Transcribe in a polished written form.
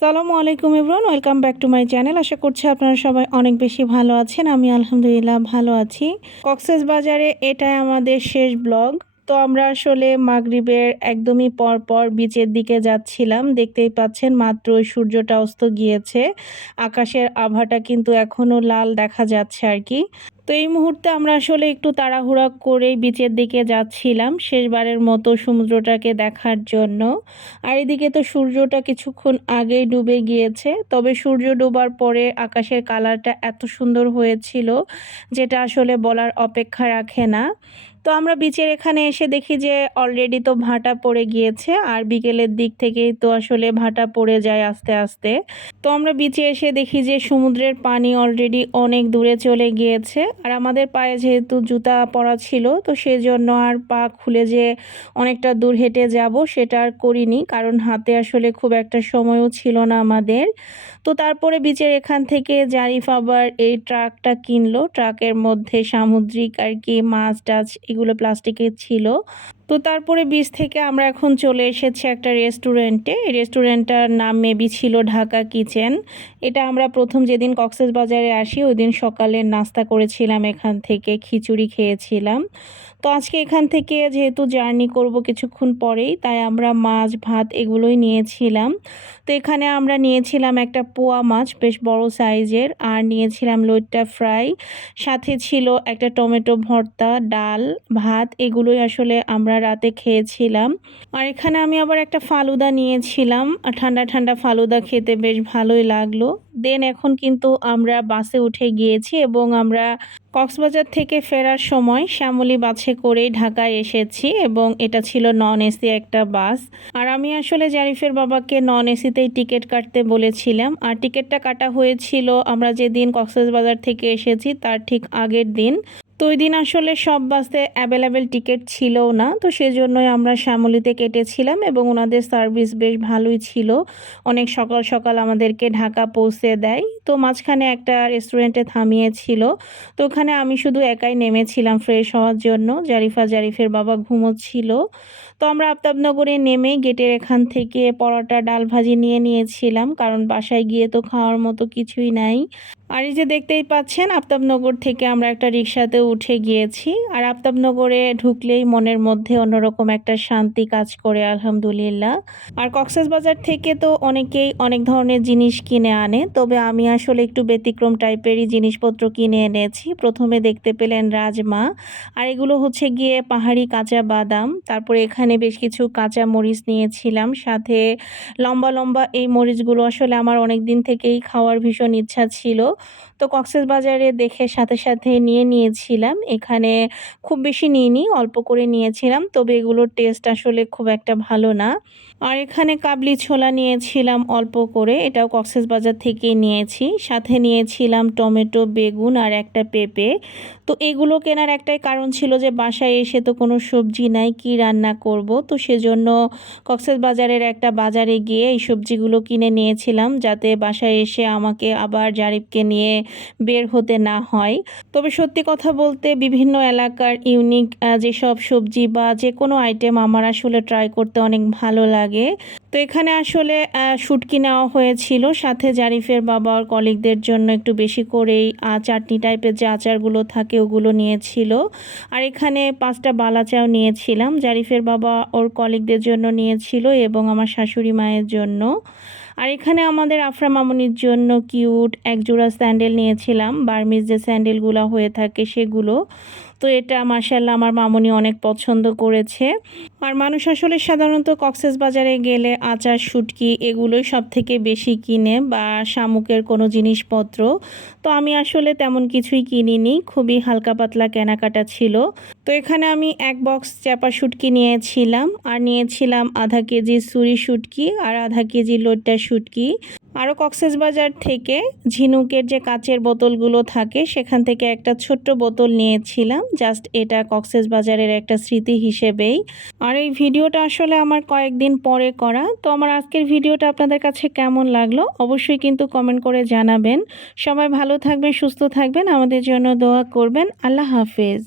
আসসালামু আলাইকুম everyone, welcome back to my channel. আশা করছি আপনারা সবাই অনেক বেশি ভালো আছেন। আমি আলহামদুলিল্লাহ ভালো আছি। কক্সবাজারে এটাই আমাদের শেষ ব্লগ। তো আমরা আসলে মাগরিবের একদমই পর বিচের দিকে যাচ্ছিলাম। দেখতেই পাচ্ছেন মাত্র সূর্যটা অস্ত গিয়েছে। আকাশের আভাটা কিন্তু এখনও লাল দেখা যাচ্ছে আর কি। তো এই মুহূর্তে আমরা আসলে একটু তাড়াহুড়া করেই বিচের দিকে যাচ্ছিলাম শেষবারের মতো সমুদ্রটাকে দেখার জন্য। আর এদিকে তো সূর্যটা কিছুক্ষণ আগেই ডুবে গিয়েছে, তবে সূর্য ডোবার পরে আকাশের কালারটা এত সুন্দর হয়েছিল যেটা আসলে বলার অপেক্ষা রাখে না। তো আমরা বিচের এখানে এসে দেখি যে অলরেডি তো ভাটা পড়ে গিয়েছে, আর বিকেলের দিক থেকেই তো আসলে ভাটা পড়ে যায় আস্তে আস্তে। তো আমরা বিচে এসে দেখি যে সমুদ্রের পানি অলরেডি অনেক দূরে চলে গিয়েছে, আর আমাদের পায়ে যেহেতু জুতা পরা ছিল তো সেজন্য আর পা খুলে যে অনেকটা দূর হেঁটে যাব সেটা আর করিনি, কারণ হাতে আসলে খুব একটা সময়ও ছিল না আমাদের। তো তারপরে বিচের এখান থেকে জারিফ আবার এই ট্রাকটা কিনলো। ট্রাকের মধ্যে সামুদ্রিক আর কি মাছ টাছ এগুলো প্লাস্টিকের ছিল। তো তারপরে বিচ থেকে আমরা এখন চলে এসেছি একটা রেস্টুরেন্টে। রেস্টুরেন্টটার নাম মেবি ছিল ঢাকা কিচেন। এটা আমরা প্রথম যেদিন কক্সবাজারে আসি ওই দিন সকালের নাস্তা করেছিলাম, এখান থেকে খিচুড়ি খেয়েছিলাম। তো আজকে এখান থেকে যেহেতু জার্নি করব কিছুক্ষণ পরেই, তাই আমরা মাছ ভাত এগুলোই নিয়েছিলাম। তো এখানে আমরা নিয়েছিলাম একটা পোয়া মাছ বেশ বড় সাইজের, আর নিয়েছিলাম লইট্টা ফ্রাই, সাথে ছিল একটা টমেটো ভর্তা, ডাল, ভাত এগুলোই আসলে আমরা রাতে খেয়েছিলাম। আর এখানে আমি আবার একটা ফালুদা নিয়েছিলাম, ঠান্ডা ঠান্ডা ফালুদা খেতে বেশ ভালোই লাগলো। দেন এখন কিন্তু আমরা বাসে উঠে গিয়েছি এবং আমরা কক্সবাজার থেকে ফেরার সময় শ্যামলী বাসে করেই ঢাকায় এসেছি, এবং এটা ছিল নন এসি একটা বাস। আর আমি আসলে জারিফের বাবাকে নন এসিতেই টিকিট কাটতে বলেছিলাম, আর টিকিটটা কাটা হয়েছিল আমরা যেদিন কক্সবাজার থেকে এসেছি তার ঠিক আগের দিন। তো ওই দিন আসলে সব বাসে অ্যাভেলেবেল টিকিট ছিলও না, তো সেজন্যই আমরা শ্যামলীতে কেটেছিলাম, এবং ওনাদের সার্ভিস বেশ ভালোই ছিল। অনেক সকাল সকাল আমাদেরকে ঢাকা পৌঁছে দেয়। তো মাঝখানে একটা রেস্টুরেন্টে থামিয়েছিল, তো ওখানে আমি শুধু একাই নেমেছিলাম ফ্রেশ হওয়ার জন্য। জারিফের বাবা ঘুমোচ্ছিল। তো আমরা আফতাবনগরে নেমে গেটের এখান থেকে পরোটা ডাল ভাজি নিয়ে নিয়েছিলাম, কারণ বাসায় গিয়ে তো খাওয়ার মতো কিছুই নাই। আর এই যে দেখতেই পাচ্ছেন আফতাবনগর থেকে আমরা একটা রিক্সাতে উঠে গিয়েছি। আর আফতাবনগরে ঢুকলেই মনের মধ্যে অন্যরকম একটা শান্তি কাজ করে আলহামদুলিল্লাহ। আর কক্সবাজার থেকে তো অনেকেই অনেক ধরনের জিনিস কিনে আনে, তবে আমি আসলে একটু ব্যতিক্রম টাইপেরই জিনিসপত্র কিনে এনেছি। প্রথমে দেখতে পেলেন রাজমা, আর এগুলো হচ্ছে গিয়ে পাহাড়ি কাঁচা বাদাম। তারপরে এখানে বেশ কিছু কাঁচা মরিচ নিয়েছিলাম, সাথে লম্বা লম্বা এই মরিচগুলো আসলে আমার অনেক দিন থেকেই খাওয়ার ভীষণ ইচ্ছা ছিল। তো কক্সবাজারে দেখে সাথে সাথে নিয়ে নিয়েছিলাম। এখানে খুব বেশি নিইনি, অল্প করে নিয়েছিলাম, তবে এগুলোর টেস্ট আসলে খুব একটা ভালো না। আর এখানে কাবলি ছোলা নিয়েছিলাম অল্প করে, এটাও কক্সবাজার থেকেই নিয়েছি। সাথে নিয়েছিলাম টমেটো, বেগুন আর একটা পেঁপে। তো এগুলো কেনার একটাই কারণ ছিল যে বাসায় এসে তো কোনো সবজি নাই, কি রান্না করব। তো সেজন্য কক্সবাজারের একটা বাজারে গিয়ে এই সবজিগুলো কিনে নিয়েছিলাম, যাতে বাসায় এসে আমাকে আবার জারিফকে নিয়ে বের হতে না হয়। তবে সত্যি কথা বলতে বিভিন্ন এলাকার ইউনিক যেসব সবজি বা যে কোনো আইটেম আমার আসলে ট্রাই করতে অনেক ভালো লাগে। তো এখানে আসলে শুটকি নেওয়া হয়েছিল, সাথে জারিফের বাবা আর কলিগদের জন্য একটু বেশি করেই চাটনি টাইপের যে আচারগুলো থাকে ওগুলো নিয়েছিল। আর এখানে 5টা বালাচাও নিয়েছিলাম, জারিফের বাবা ওর কলিগদের জন্য নিয়েছিল এবং আমার শাশুড়ি মায়ের জন্য। আর এখানে আমাদের আফরা মামুনির জন্য কিউট এক জোড়া স্যান্ডেল নিয়েছিলাম, বার্মিজ যে স্যান্ডেলগুলো হয়ে থাকে সেগুলো। তো এটা মাশাআল্লাহ আমার মামুনি অনেক পছন্দ করেছে। আর মানুষ আসলে সাধারণত কক্সবাজারে গেলে আচার, শুটকি এগুলোই সব থেকে বেশি কিনে, বা শামুকের কোনো জিনিসপত্র। তো আমি আসলে তেমন কিছুই কিনিনি, খুবই হালকা পাতলা কেনাকাটা ছিল। তো এখানে আমি এক বক্স চাপা শুটকি নিয়েছিলাম, আর নিয়েছিলাম আধা কেজি সুরি শুটকি আর আধা কেজি লইট্টা শুটকি। আরও কক্সবাজার থেকে ঝিনুকের যে কাচের বোতলগুলো থাকে সেখান থেকে একটা ছোট্ট বোতল নিয়েছিলাম, জাস্ট এটা কক্সবাজারের একটা স্মৃতি হিসেবেই। আর এই ভিডিওটা আসলে আমার কয়েকদিন পরে করা। তো আমার আজকের ভিডিওটা আপনাদের কাছে কেমন লাগলো অবশ্যই কিন্তু কমেন্ট করে জানাবেন। সবাই ভালো থাকবেন, সুস্থ থাকবেন, আমাদের জন্য দোয়া করবেন। আল্লাহ হাফেজ।